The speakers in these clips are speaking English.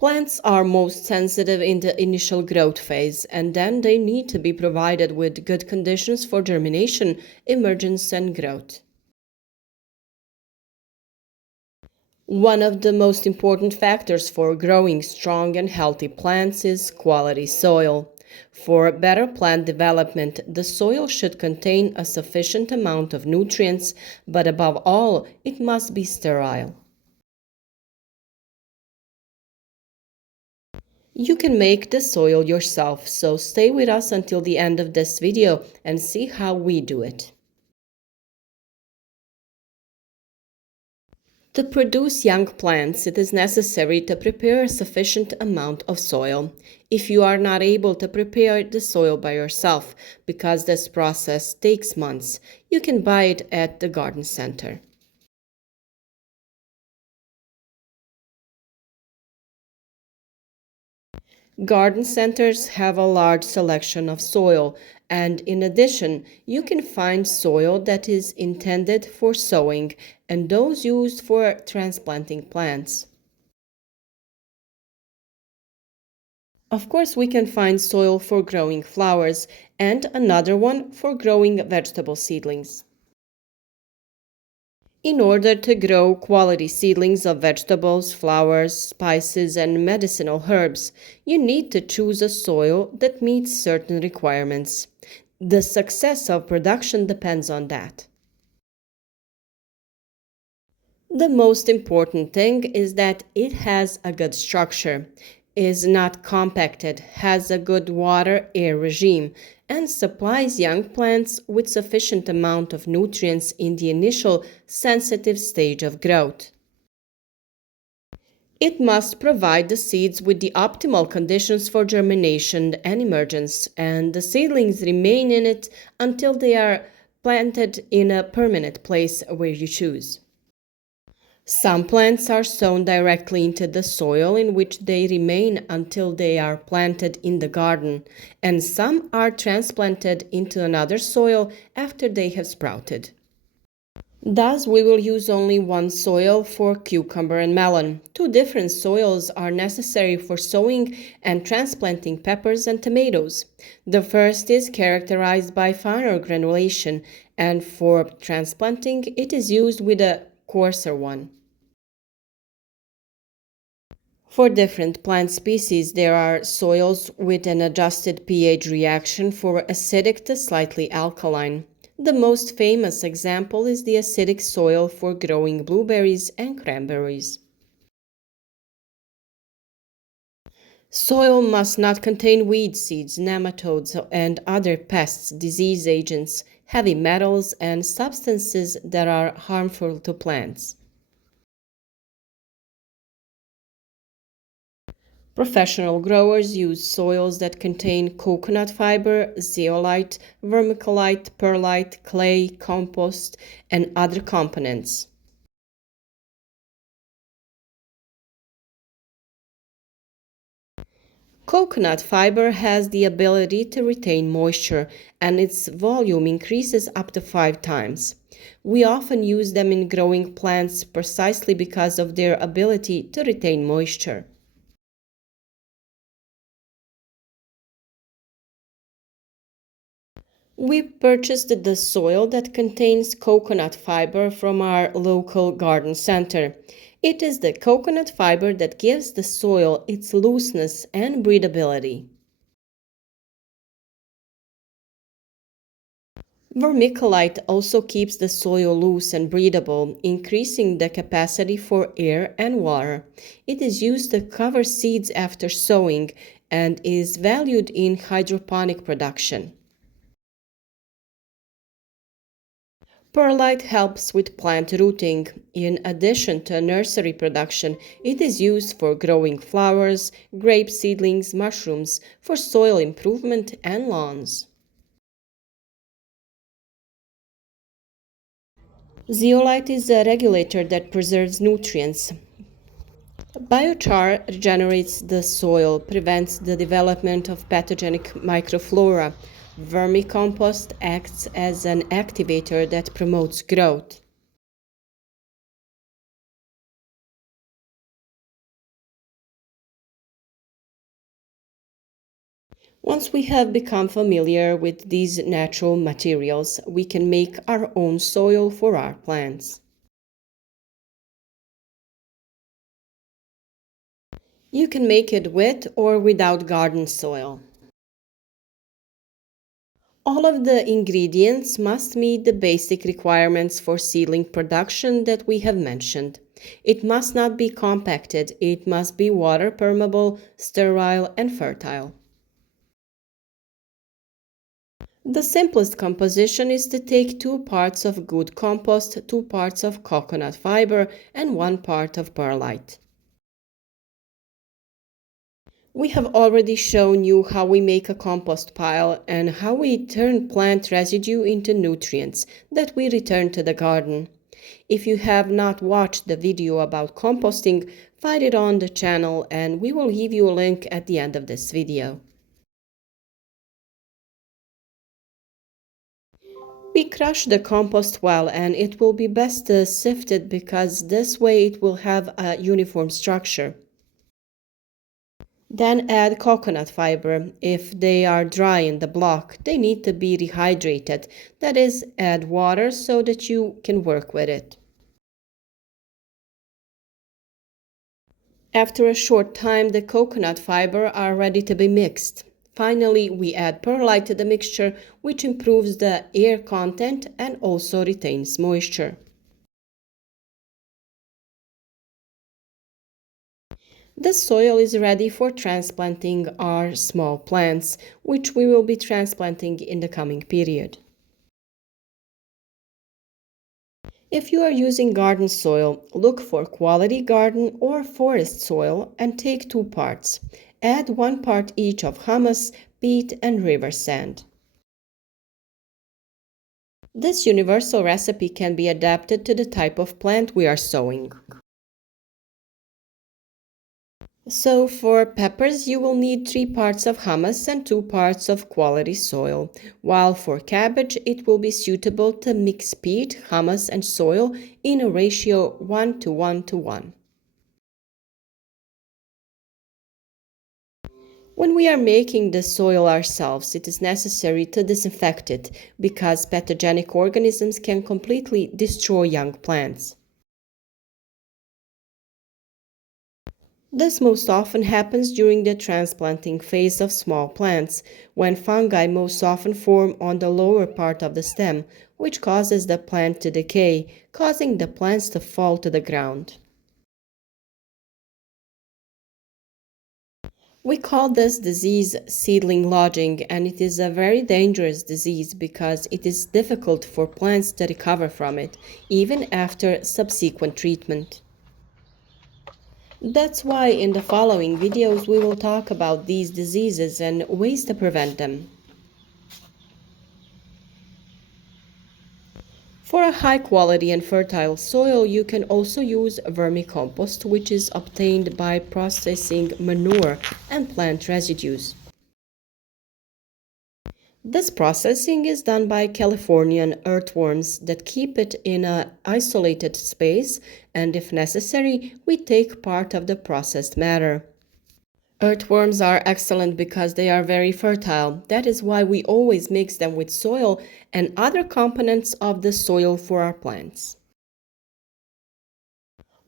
Plants are most sensitive in the initial growth phase, and then they need to be provided with good conditions for germination, emergence, and growth. One of the most important factors for growing strong and healthy plants is quality soil. For better plant development, the soil should contain a sufficient amount of nutrients, but above all, it must be sterile. You can make the soil yourself, so stay with us until the end of this video and see how we do it. To produce young plants, it is necessary to prepare a sufficient amount of soil. If you are not able to prepare the soil by yourself, because this process takes months, you can buy it at the garden center. Garden centers have a large selection of soil, and in addition, you can find soil that is intended for sowing and those used for transplanting plants. Of course, we can find soil for growing flowers and another one for growing vegetable seedlings. In order to grow quality seedlings of vegetables, flowers, spices, and medicinal herbs, you need to choose a soil that meets certain requirements. The success of production depends on that. The most important thing is that it has a good structure, is not compacted, has a good water-air regime, and supplies young plants with sufficient amount of nutrients in the initial sensitive stage of growth. It must provide the seeds with the optimal conditions for germination and emergence, and the seedlings remain in it until they are planted in a permanent place where you choose. Some plants are sown directly into the soil in which they remain until they are planted in the garden, and some are transplanted into another soil after they have sprouted. Thus, we will use only one soil for cucumber and melon. Two different soils are necessary for sowing and transplanting peppers and tomatoes. The first is characterized by finer granulation, and for transplanting, it is used with a coarser one. For different plant species, there are soils with an adjusted pH reaction for acidic to slightly alkaline. The most famous example is the acidic soil for growing blueberries and cranberries. Soil must not contain weed seeds, nematodes, and other pests, disease agents, heavy metals, and substances that are harmful to plants. Professional growers use soils that contain coconut fiber, zeolite, vermiculite, perlite, clay, compost, and other components. Coconut fiber has the ability to retain moisture, and its volume increases up to 5 times. We often use them in growing plants precisely because of their ability to retain moisture. We purchased the soil that contains coconut fiber from our local garden center. It is the coconut fiber that gives the soil its looseness and breathability. Vermiculite also keeps the soil loose and breathable, increasing the capacity for air and water. It is used to cover seeds after sowing and is valued in hydroponic production. Perlite helps with plant rooting. In addition to nursery production, it is used for growing flowers, grape seedlings, mushrooms, for soil improvement and lawns. Zeolite is a regulator that preserves nutrients. Biochar regenerates the soil, prevents the development of pathogenic microflora. Vermicompost acts as an activator that promotes growth. Once we have become familiar with these natural materials, we can make our own soil for our plants. You can make it with or without garden soil. All of the ingredients must meet the basic requirements for seedling production that we have mentioned. It must not be compacted, it must be water permeable, sterile, and fertile. The simplest composition is to take 2 parts of good compost, 2 parts of coconut fiber, and 1 part of perlite. We have already shown you how we make a compost pile and how we turn plant residue into nutrients that we return to the garden. If you have not watched the video about composting, find it on the channel and we will leave you a link at the end of this video. We crush the compost well and it will be best sifted because this way it will have a uniform structure. Then add coconut fiber. If they are dry in the block, they need to be rehydrated. That is, add water so that you can work with it. After a short time, the coconut fiber are ready to be mixed. Finally, we add perlite to the mixture, which improves the air content and also retains moisture. The soil is ready for transplanting our small plants, which we will be transplanting in the coming period. If you are using garden soil, look for quality garden or forest soil and take 2 parts. Add 1 part each of humus, peat, and river sand. This universal recipe can be adapted to the type of plant we are sowing. So for peppers, you will need 3 parts of humus and 2 parts of quality soil, while for cabbage, it will be suitable to mix peat, humus, and soil in a ratio 1 to 1 to 1. When we are making the soil ourselves, it is necessary to disinfect it because pathogenic organisms can completely destroy young plants. This most often happens during the transplanting phase of small plants, when fungi most often form on the lower part of the stem, which causes the plant to decay, causing the plants to fall to the ground. We call this disease seedling lodging, and it is a very dangerous disease because it is difficult for plants to recover from it, even after subsequent treatment. That's why in the following videos we will talk about these diseases and ways to prevent them. For a high quality and fertile soil, you can also use vermicompost, which is obtained by processing manure and plant residues. This processing is done by Californian earthworms that keep it in an isolated space, and if necessary, we take part of the processed matter. Earthworms are excellent because they are very fertile. That is why we always mix them with soil and other components of the soil for our plants.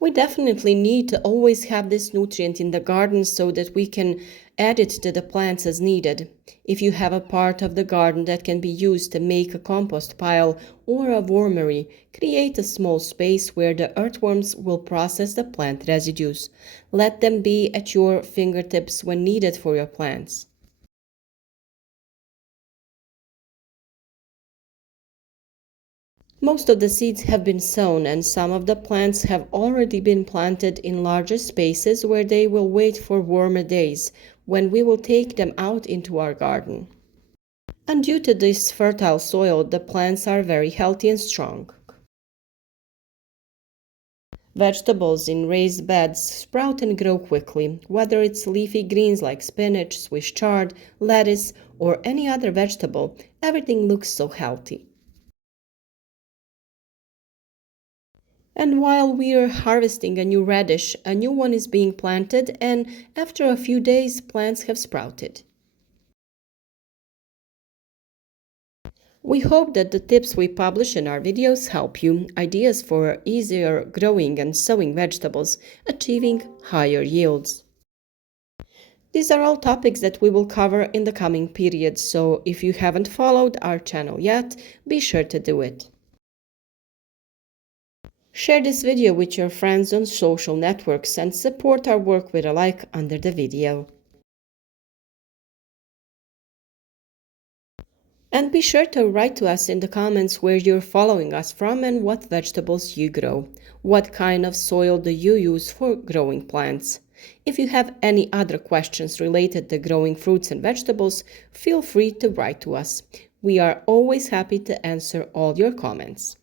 We definitely need to always have this nutrient in the garden so that we can add it to the plants as needed. If you have a part of the garden that can be used to make a compost pile or a wormery, create a small space where the earthworms will process the plant residues. Let them be at your fingertips when needed for your plants. Most of the seeds have been sown and some of the plants have already been planted in larger spaces where they will wait for warmer days when we will take them out into our garden. And due to this fertile soil, the plants are very healthy and strong. Vegetables in raised beds sprout and grow quickly, whether it's leafy greens like spinach, Swiss chard, lettuce, or any other vegetable, everything looks so healthy. And while we are harvesting a new radish, a new one is being planted, and after a few days, plants have sprouted. We hope that the tips we publish in our videos help you, ideas for easier growing and sowing vegetables, achieving higher yields. These are all topics that we will cover in the coming periods, so if you haven't followed our channel yet, be sure to do it. Share this video with your friends on social networks and support our work with a like under the video. And be sure to write to us in the comments where you're following us from and what vegetables you grow. What kind of soil do you use for growing plants? If you have any other questions related to growing fruits and vegetables, feel free to write to us. We are always happy to answer all your comments.